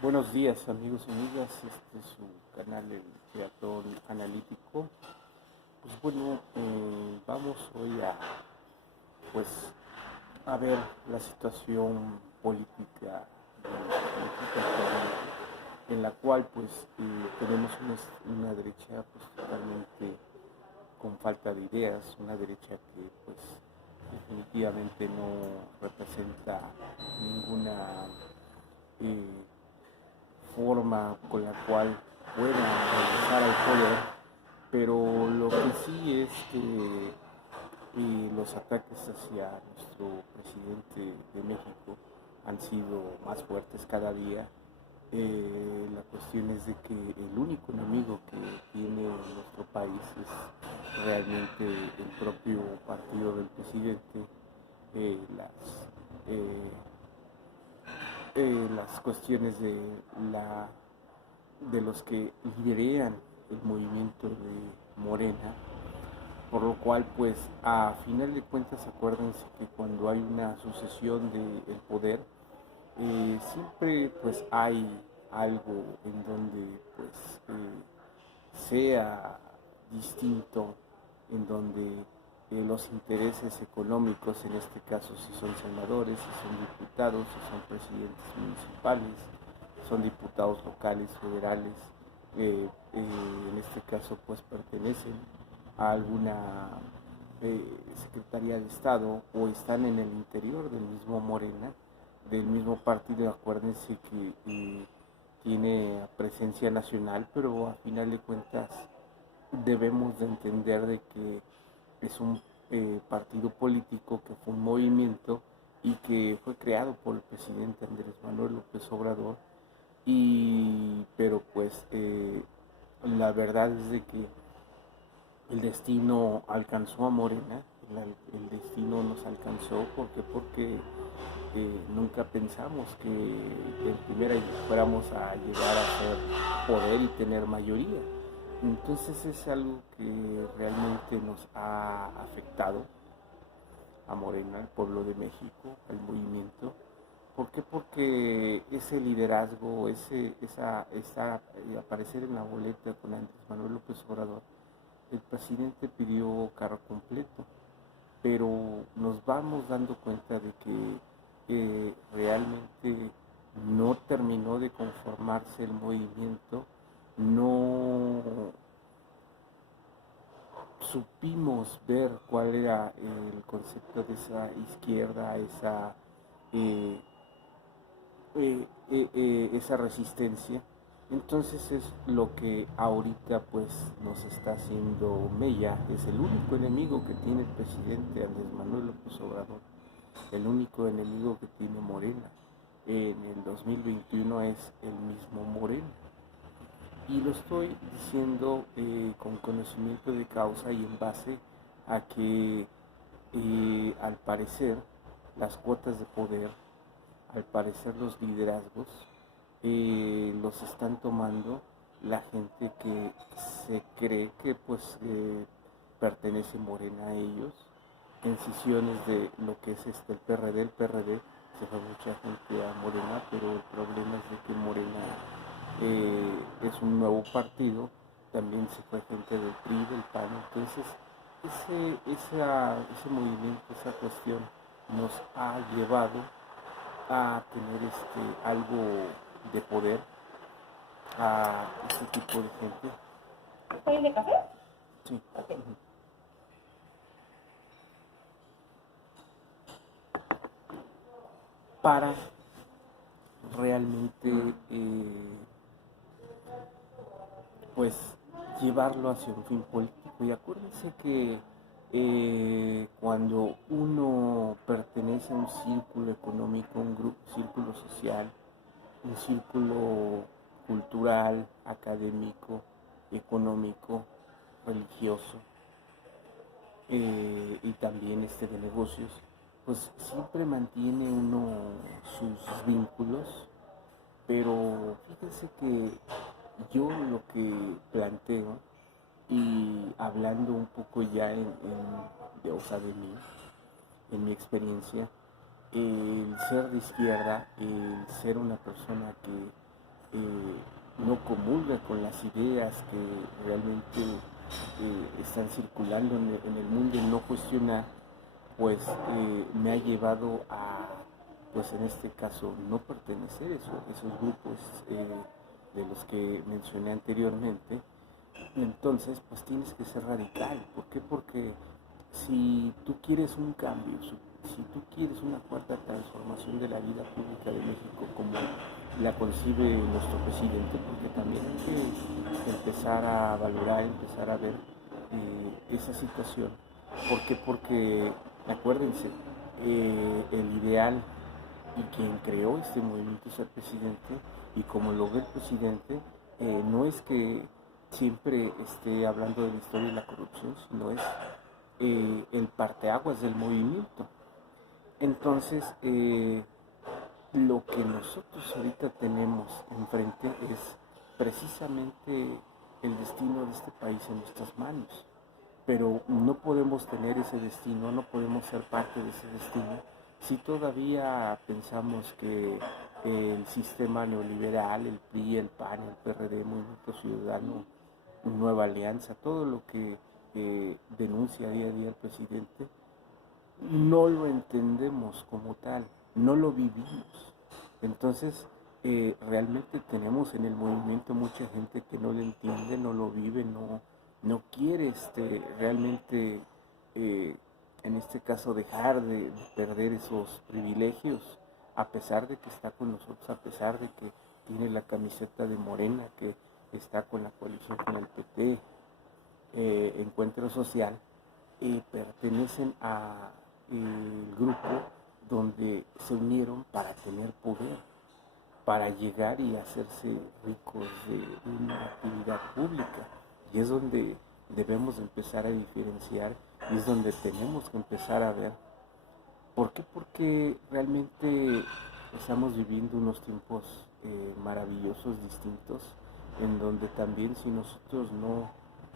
Buenos días amigos y amigas, este es su canal El Peatón Analítico. Pues bueno, vamos hoy pues, a ver la situación política de México actualmente, en la cual pues tenemos una derecha pues totalmente con falta de ideas, una derecha que pues definitivamente no representa ninguna eh, forma con la cual puedan regresar al poder, pero lo que sí es que los ataques hacia nuestro presidente de México han sido más fuertes cada día. La cuestión es de que el único enemigo que tiene nuestro país es realmente el propio partido del presidente, eh, las, eh, las cuestiones de los que liderean el movimiento de Morena, por lo cual pues a final de cuentas acuérdense que cuando hay una sucesión del poder, siempre pues hay algo en donde pues sea distinto, en donde los intereses económicos, en este caso si son senadores, si son diputados, si son presidentes municipales, son diputados locales, federales, en este caso pues pertenecen a alguna Secretaría de Estado o están en el interior del mismo Morena, del mismo partido. Acuérdense que tiene presencia nacional, pero a final de cuentas debemos de entender de que es un partido político que fue un movimiento y que fue creado por el presidente Andrés Manuel López Obrador, y pero pues la verdad es de que el destino alcanzó a Morena, el destino nos alcanzó porque nunca pensamos que en primera fuéramos a llegar a ser poder y tener mayoría. Entonces es algo que realmente nos ha afectado a Morena, al pueblo de México, al movimiento. ¿Por qué? Porque ese liderazgo, aparecer en la boleta con Andrés Manuel López Obrador, el presidente pidió carro completo, pero nos vamos dando cuenta de que realmente no terminó de conformarse el movimiento, no supimos ver cuál era el concepto de esa izquierda, eh, esa resistencia. Entonces es lo que ahorita pues nos está haciendo mella. Es el único enemigo que tiene el presidente Andrés Manuel López Obrador, el único enemigo que tiene Morena en el 2021 es el mismo Morena. Y lo estoy diciendo con conocimiento de causa y en base a que al parecer las cuotas de poder, al parecer los liderazgos, los están tomando la gente que se cree que pues pertenece Morena a ellos, en decisiones de lo que es el PRD se fue mucha gente a Morena, pero el problema es de que Morena es un nuevo partido, también se fue gente del PRI, del PAN. Entonces ese movimiento, esa cuestión nos ha llevado a tener algo de poder a este tipo de gente. ¿Estoy de café? Sí. Ok. Para realmente pues llevarlo hacia un fin político. Y acuérdense que cuando uno pertenece a un círculo económico, un grupo, círculo social, un círculo cultural, académico, económico, religioso, y también de negocios, pues siempre mantiene uno sus vínculos, pero fíjense que yo lo que planteo, y hablando un poco ya o sea, de mí, en mi experiencia, el ser de izquierda, el ser una persona que no comulga con las ideas que realmente están circulando en el mundo y no cuestiona, pues me ha llevado a, pues en este caso, no pertenecer a esos grupos de los que mencioné anteriormente. Entonces, pues tienes que ser radical. ¿Por qué? Porque si tú quieres un cambio, si tú quieres una cuarta transformación de la vida pública de México como la concibe nuestro presidente, porque también hay que empezar a valorar, empezar a ver esa situación. ¿Por qué? Porque, acuérdense, el ideal y quien creó este movimiento es el presidente, y como lo ve el presidente, no es que siempre esté hablando de la historia de la corrupción, sino es el parteaguas del movimiento. Entonces, lo que nosotros ahorita tenemos enfrente es precisamente el destino de este país en nuestras manos. Pero no podemos tener ese destino, no podemos ser parte de ese destino si todavía pensamos que el sistema neoliberal, el PRI, el PAN, el PRD, Movimiento Ciudadano, Nueva Alianza, todo lo que denuncia día a día el presidente, no lo entendemos como tal, no lo vivimos. Entonces, realmente tenemos en el movimiento mucha gente que no lo entiende, no lo vive, no quiere realmente, en este caso, dejar de perder esos privilegios, a pesar de que está con nosotros, a pesar de que tiene la camiseta de Morena, que está con la coalición con el PT, Encuentro Social, pertenecen a el grupo donde se unieron para tener poder, para llegar y hacerse ricos de una actividad pública. Y es donde debemos empezar a diferenciar, y es donde tenemos que empezar a ver. ¿Por qué? Porque realmente estamos viviendo unos tiempos maravillosos, distintos, en donde también si nosotros no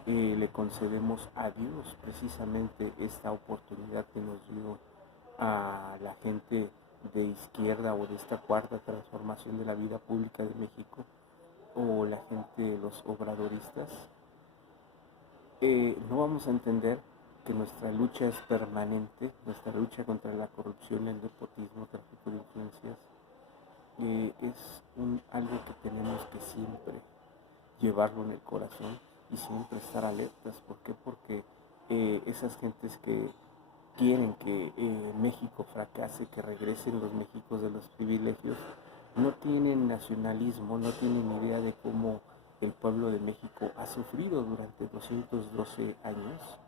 le concedemos a Dios precisamente esta oportunidad que nos dio a la gente de izquierda o de esta cuarta transformación de la vida pública de México, o la gente, los obradoristas, no vamos a entender que nuestra lucha es permanente, nuestra lucha contra la corrupción, el nepotismo, tráfico de influencias, es algo que tenemos que siempre llevarlo en el corazón y siempre estar alertas. ¿Por qué? Porque esas gentes que quieren que México fracase, que regresen los Méxicos de los privilegios, no tienen nacionalismo, no tienen idea de cómo el pueblo de México ha sufrido durante 212 años,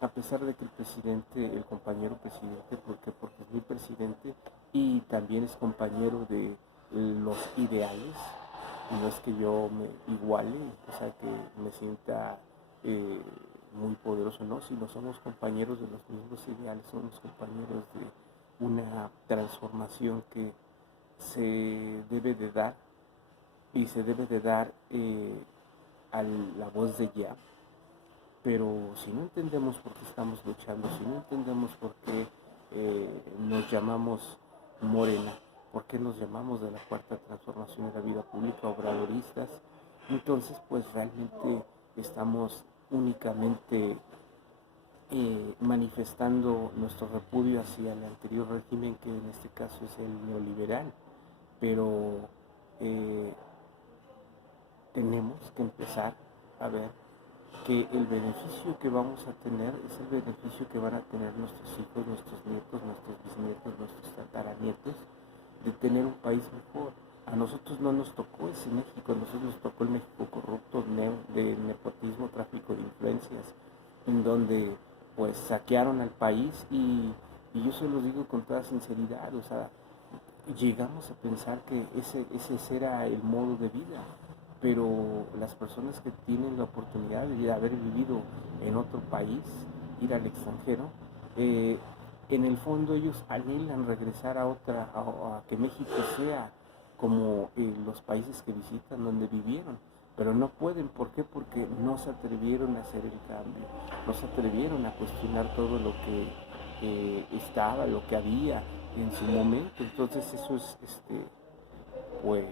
a pesar de que el presidente, el compañero presidente, ¿por qué? Porque es mi presidente y también es compañero de los ideales, y no es que yo me iguale, o sea, que me sienta muy poderoso, no, sino somos compañeros de los mismos ideales, somos compañeros de una transformación que se debe de dar, y se debe de dar a la voz de ya. Pero si no entendemos por qué estamos luchando, si no entendemos por qué nos llamamos Morena, por qué nos llamamos de la cuarta transformación de la vida pública, obradoristas, entonces pues realmente estamos únicamente manifestando nuestro repudio hacia el anterior régimen, que en este caso es el neoliberal. Pero tenemos que empezar a ver que el beneficio que vamos a tener es el beneficio que van a tener nuestros hijos, nuestros nietos, nuestros bisnietos, nuestros tataranietos, de tener un país mejor. A nosotros no nos tocó ese México, a nosotros nos tocó el México corrupto, de nepotismo, tráfico de influencias, en donde pues saquearon al país, y yo se los digo con toda sinceridad, o sea, llegamos a pensar que ese era el modo de vida, pero las personas que tienen la oportunidad de haber vivido en otro país, ir al extranjero, en el fondo ellos anhelan regresar a que México sea como los países que visitan, donde vivieron, pero no pueden. ¿Por qué? Porque no se atrevieron a hacer el cambio, no se atrevieron a cuestionar todo lo que estaba, lo que había en su momento. Entonces eso es pues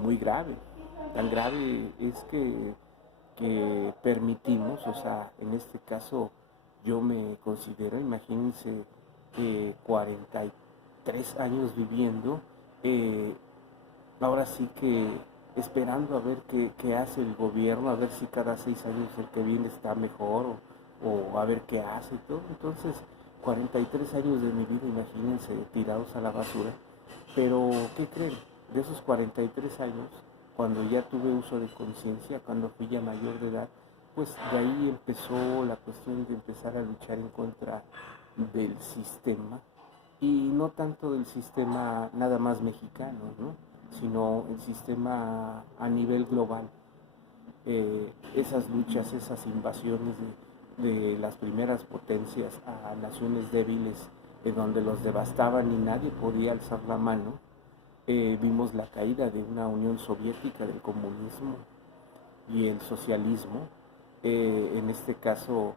muy grave. Tan grave es que permitimos, o sea, en este caso yo me considero, imagínense, 43 años viviendo, eh, ahora sí que esperando a ver qué hace el gobierno, a ver si cada 6 años el que viene está mejor o a ver qué hace y todo. Entonces, 43 años de mi vida, imagínense, tirados a la basura. Pero, ¿qué creen? De esos 43 años, cuando ya tuve uso de conciencia, cuando fui ya mayor de edad, pues de ahí empezó la cuestión de empezar a luchar en contra del sistema y no tanto del sistema nada más mexicano, ¿no? Sino el sistema a nivel global. Esas luchas, esas invasiones de las primeras potencias a naciones débiles, en donde los devastaban y nadie podía alzar la mano, vimos la caída de una Unión Soviética, del comunismo y el socialismo. En este caso,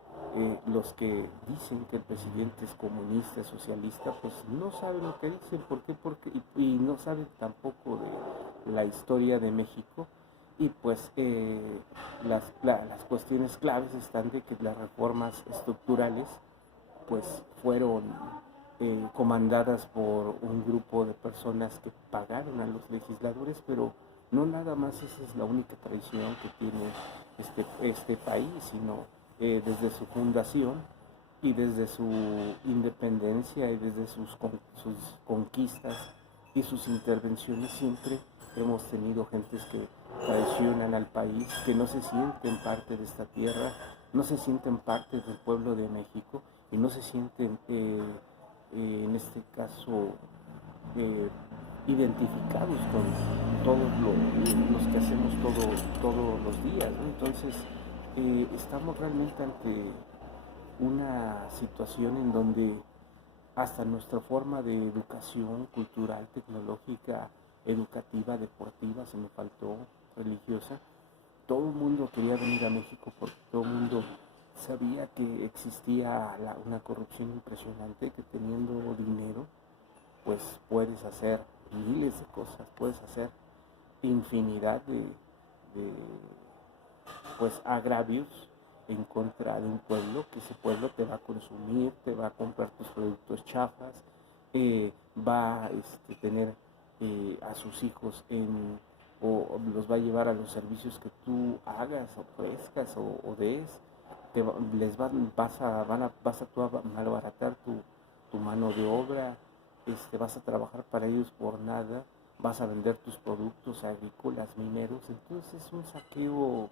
los que dicen que el presidente es comunista, socialista, pues no saben lo que dicen. ¿Por qué? Y no saben tampoco de la historia de México. Y pues las cuestiones claves están de que las reformas estructurales pues fueron comandadas por un grupo de personas que pagaron a los legisladores, pero no nada más esa es la única traición que tiene este país, sino desde su fundación y desde su independencia y desde sus conquistas y sus intervenciones siempre hemos tenido gentes que traicionan al país, que no se sienten parte de esta tierra, no se sienten parte del pueblo de México y no se sienten, en este caso, eh, identificados con todos los que hacemos todos los días, ¿no? Entonces, estamos realmente ante una situación en donde hasta nuestra forma de educación cultural, tecnológica, educativa, deportiva, se me faltó, religiosa, todo el mundo quería venir a México porque todo el mundo sabía que existía una corrupción impresionante, que teniendo dinero, pues puedes hacer miles de cosas, puedes hacer infinidad de pues agravios en contra de un pueblo, que ese pueblo te va a consumir, te va a comprar tus productos chafas, va a tener a sus hijos o los va a llevar a los servicios que tú hagas, ofrezcas o des, vas a tú a malbaratar tu mano de obra, vas a trabajar para ellos por nada, vas a vender tus productos agrícolas, mineros, entonces es un saqueo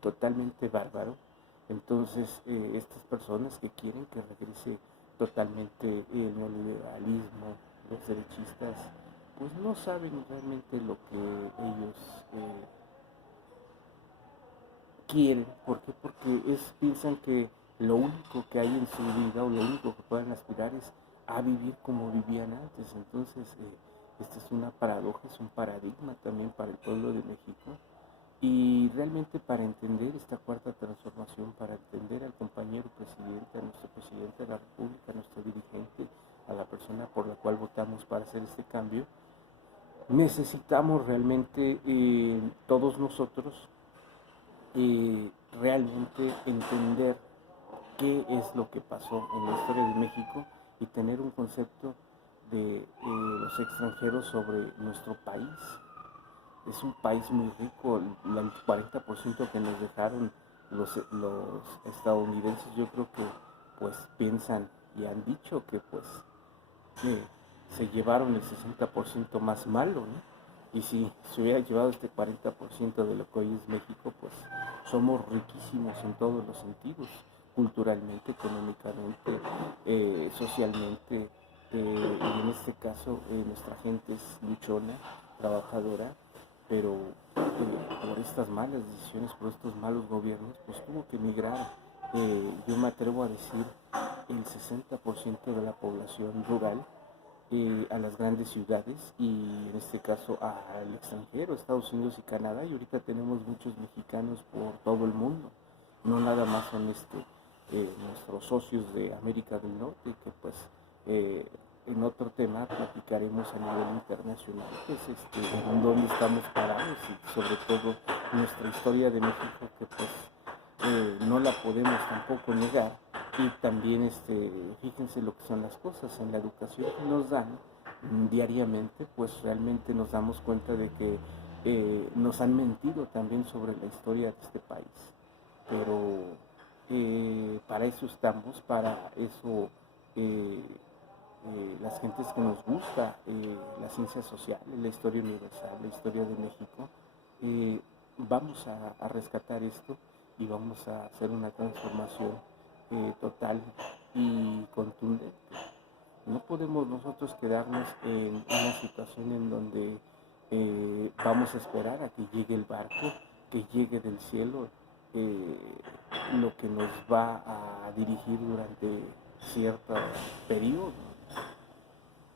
totalmente bárbaro. Entonces, estas personas que quieren que regrese totalmente el neoliberalismo, los derechistas, pues no saben realmente lo que ellos quieren. ¿Por qué? Porque piensan que lo único que hay en su vida o lo único que pueden aspirar es a vivir como vivían antes. Entonces, esta es una paradoja, es un paradigma también para el pueblo de México. Y realmente para entender esta cuarta transformación, para entender al compañero presidente, a nuestro presidente de la República, a nuestro dirigente, a la persona por la cual votamos para hacer este cambio, necesitamos realmente todos nosotros realmente entender qué es lo que pasó en la historia de México y tener un concepto de los extranjeros sobre nuestro país. Es un país muy rico, el 40% que nos dejaron los estadounidenses, yo creo que pues piensan y han dicho que pues eh, se llevaron el 60% más malo, ¿no? Y si se hubiera llevado este 40% de lo que hoy es México, pues somos riquísimos en todos los sentidos, culturalmente, económicamente, socialmente, y en este caso nuestra gente es luchona, trabajadora, pero por estas malas decisiones, por estos malos gobiernos, pues tuvo que emigrar. Yo me atrevo a decir el 60% de la población rural a las grandes ciudades y en este caso al extranjero, Estados Unidos y Canadá, y ahorita tenemos muchos mexicanos por todo el mundo, no nada más son nuestros socios de América del Norte, que pues en otro tema platicaremos a nivel internacional, pues en dónde estamos parados y sobre todo nuestra historia de México, que pues no la podemos tampoco negar. Y también fíjense lo que son las cosas en la educación que nos dan diariamente, pues realmente nos damos cuenta de que nos han mentido también sobre la historia de este país. Pero para eso estamos, para eso las gentes que nos gusta la ciencia social, la historia universal, la historia de México, vamos a rescatar esto y vamos a hacer una transformación total y contundente. No podemos nosotros quedarnos en una situación en donde vamos a esperar a que llegue el barco, que llegue del cielo lo que nos va a dirigir durante cierto periodo.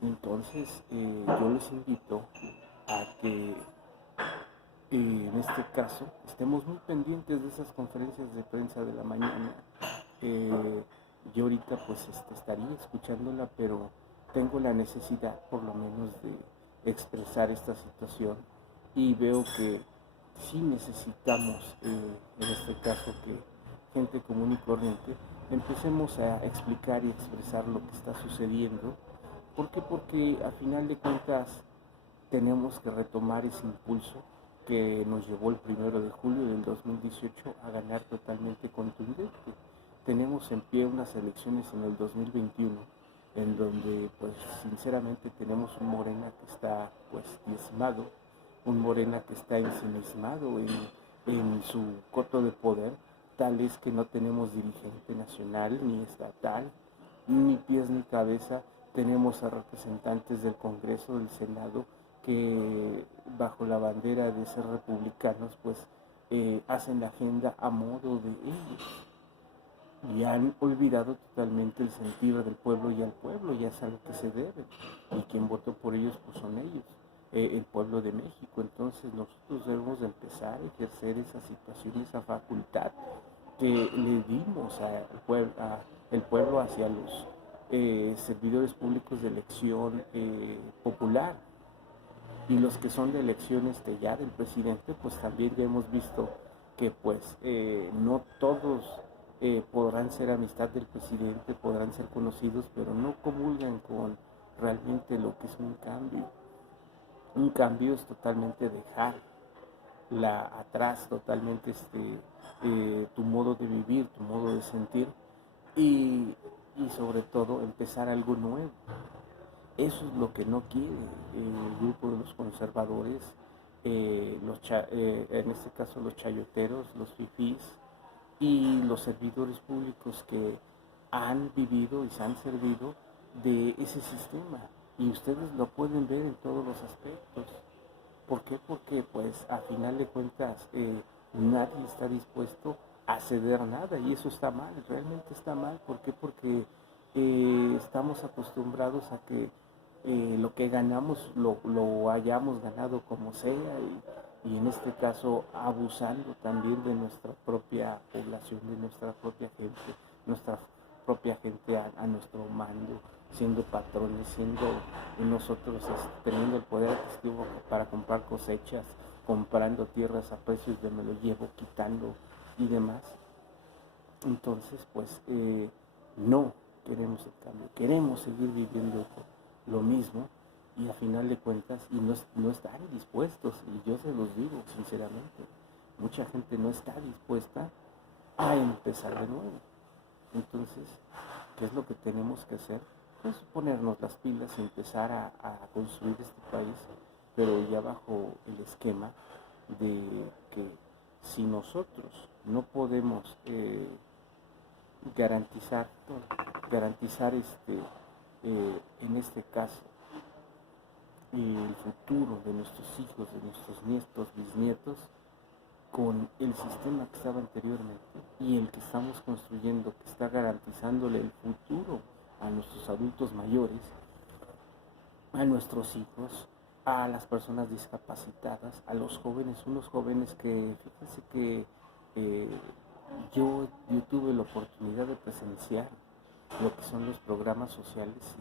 Entonces yo les invito a que en este caso estemos muy pendientes de esas conferencias de prensa de la mañana. Yo ahorita pues estaría escuchándola, pero tengo la necesidad por lo menos de expresar esta situación y veo que sí necesitamos en este caso que gente común y corriente empecemos a explicar y expresar lo que está sucediendo. ¿Por qué? Porque a final de cuentas tenemos que retomar ese impulso que nos llevó el 1 de julio del 2018 a ganar totalmente contundente. Tenemos en pie unas elecciones en el 2021 en donde pues sinceramente tenemos un Morena que está pues diezmado, un Morena que está ensimismado en su coto de poder, tal es que no tenemos dirigente nacional ni estatal, ni pies ni cabeza. Tenemos a representantes del Congreso, del Senado, que bajo la bandera de ser republicanos, pues hacen la agenda a modo de ellos. Y han olvidado totalmente el sentido del pueblo y al pueblo, ya es algo que se debe. Y quien votó por ellos, pues son ellos, el pueblo de México. Entonces nosotros debemos de empezar a ejercer esa situación, esa facultad que le dimos el pueblo hacia los servidores públicos de elección popular. Y los que son de elección ya del presidente, pues también ya hemos visto que pues no todos podrán ser amistad del presidente, podrán ser conocidos, pero no comulgan con realmente lo que es un cambio. Un cambio es totalmente dejar atrás totalmente tu modo de vivir, tu modo de sentir y sobre todo empezar algo nuevo. Eso es lo que no quiere el grupo de los conservadores, en este caso los chayoteros, los fifís y los servidores públicos que han vivido y se han servido de ese sistema. Y ustedes lo pueden ver en todos los aspectos. ¿Por qué? Porque pues a final de cuentas nadie está dispuesto a ceder nada y eso está mal, realmente está mal. ¿Por qué? Porque estamos acostumbrados a que lo que ganamos lo hayamos ganado como sea y en este caso abusando también de nuestra propia población, de nuestra propia gente a nuestro mando, siendo patrones, siendo nosotros teniendo el poder adquisitivo para comprar cosechas, comprando tierras a precios de me lo llevo, quitando y demás. Entonces, pues no queremos el cambio, queremos seguir viviendo lo mismo y a final de cuentas y no están dispuestos, y yo se los digo sinceramente, mucha gente no está dispuesta a empezar de nuevo. Entonces, ¿qué es lo que tenemos que hacer? Pues ponernos las pilas y empezar a construir este país, pero ya bajo el esquema de que si nosotros no podemos garantizar en este caso el futuro de nuestros hijos, de nuestros nietos, bisnietos, con el sistema que estaba anteriormente y el que estamos construyendo, que está garantizándole el futuro a nuestros adultos mayores, a nuestros hijos, a las personas discapacitadas, a los jóvenes, unos jóvenes que, fíjense que yo tuve la oportunidad de presenciar lo que son los programas sociales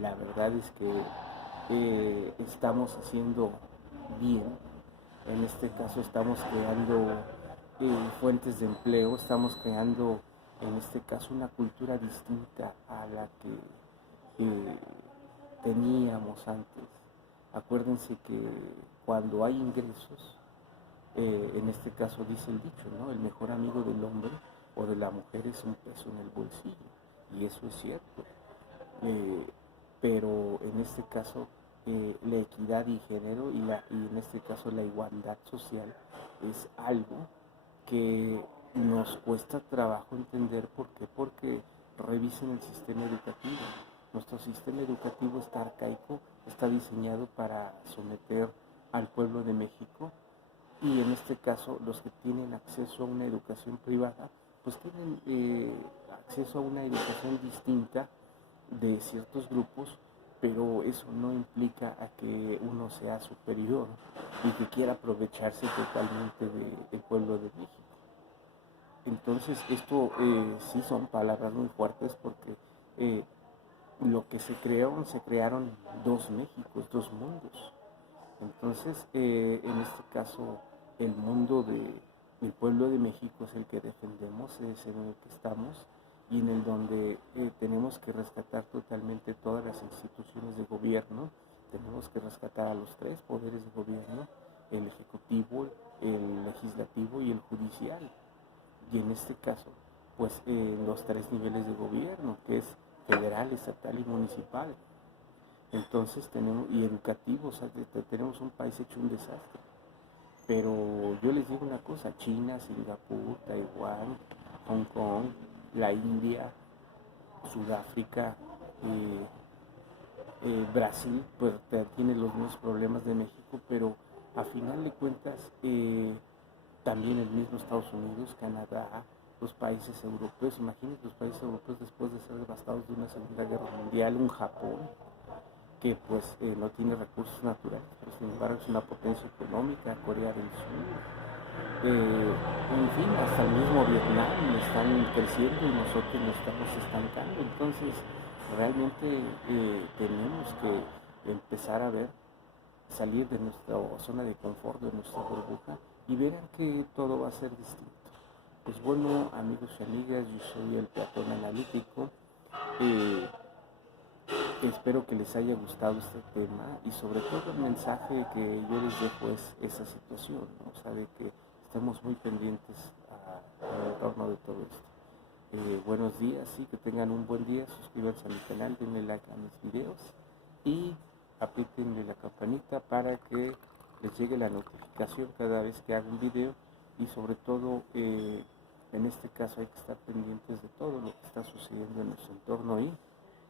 La verdad es que estamos haciendo bien. En este caso estamos creando fuentes de empleo, estamos creando en este caso una cultura distinta a la que teníamos antes. Acuérdense que cuando hay ingresos, en este caso dice el dicho, ¿no? El mejor amigo del hombre o de la mujer es un peso en el bolsillo. Y eso es cierto. Eh, pero en este caso la equidad y género y en este caso la igualdad social es algo que nos cuesta trabajo entender. ¿Por qué? Porque revisen el sistema educativo. Nuestro sistema educativo está arcaico, está diseñado para someter al pueblo de México, y en este caso los que tienen acceso a una educación privada pues tienen acceso a una educación distinta de ciertos grupos, pero eso no implica a que uno sea superior y que quiera aprovecharse totalmente del pueblo de México. Entonces esto sí son palabras muy fuertes, porque eh, lo que se crearon dos Méxicos, dos mundos. Entonces, en este caso, el mundo del pueblo de México es el que defendemos, es en el que estamos y en el donde tenemos que rescatar totalmente todas las instituciones de gobierno, tenemos que rescatar a los tres poderes de gobierno, el ejecutivo, el legislativo y el judicial. Y en este caso, pues los tres niveles de gobierno, que es federal, estatal y municipal. Entonces tenemos, y educativos, o sea, tenemos un país hecho un desastre. Pero yo les digo una cosa: China, Singapur, Taiwán, Hong Kong, la India, Sudáfrica, Brasil, pues tiene los mismos problemas de México, pero a final de cuentas también el mismo Estados Unidos, Canadá, los países europeos. Imagínense los países europeos después de ser devastados de una Segunda Guerra Mundial, un Japón que pues no tiene recursos naturales, pero sin embargo es una potencia económica, Corea del Sur, en fin, hasta el mismo Vietnam están creciendo y nosotros nos estamos estancando. Entonces realmente tenemos que empezar a ver, salir de nuestra zona de confort, de nuestra burbuja, y verán que todo va a ser distinto. Pues bueno, amigos y amigas, yo soy el peatón analítico. eh, Espero que les haya gustado este tema, y sobre todo el mensaje que yo les dejo es esa situación, ¿no? O sea, de que estemos muy pendientes en torno de todo esto. Buenos días y que tengan un buen día. Suscríbanse a mi canal, denle like a mis videos y aplíquenle la campanita para que les llegue la notificación cada vez que haga un video. Y sobre todo, en este caso hay que estar pendientes de todo lo que está sucediendo en nuestro entorno, y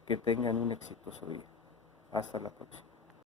que tengan un exitoso día. Hasta la próxima.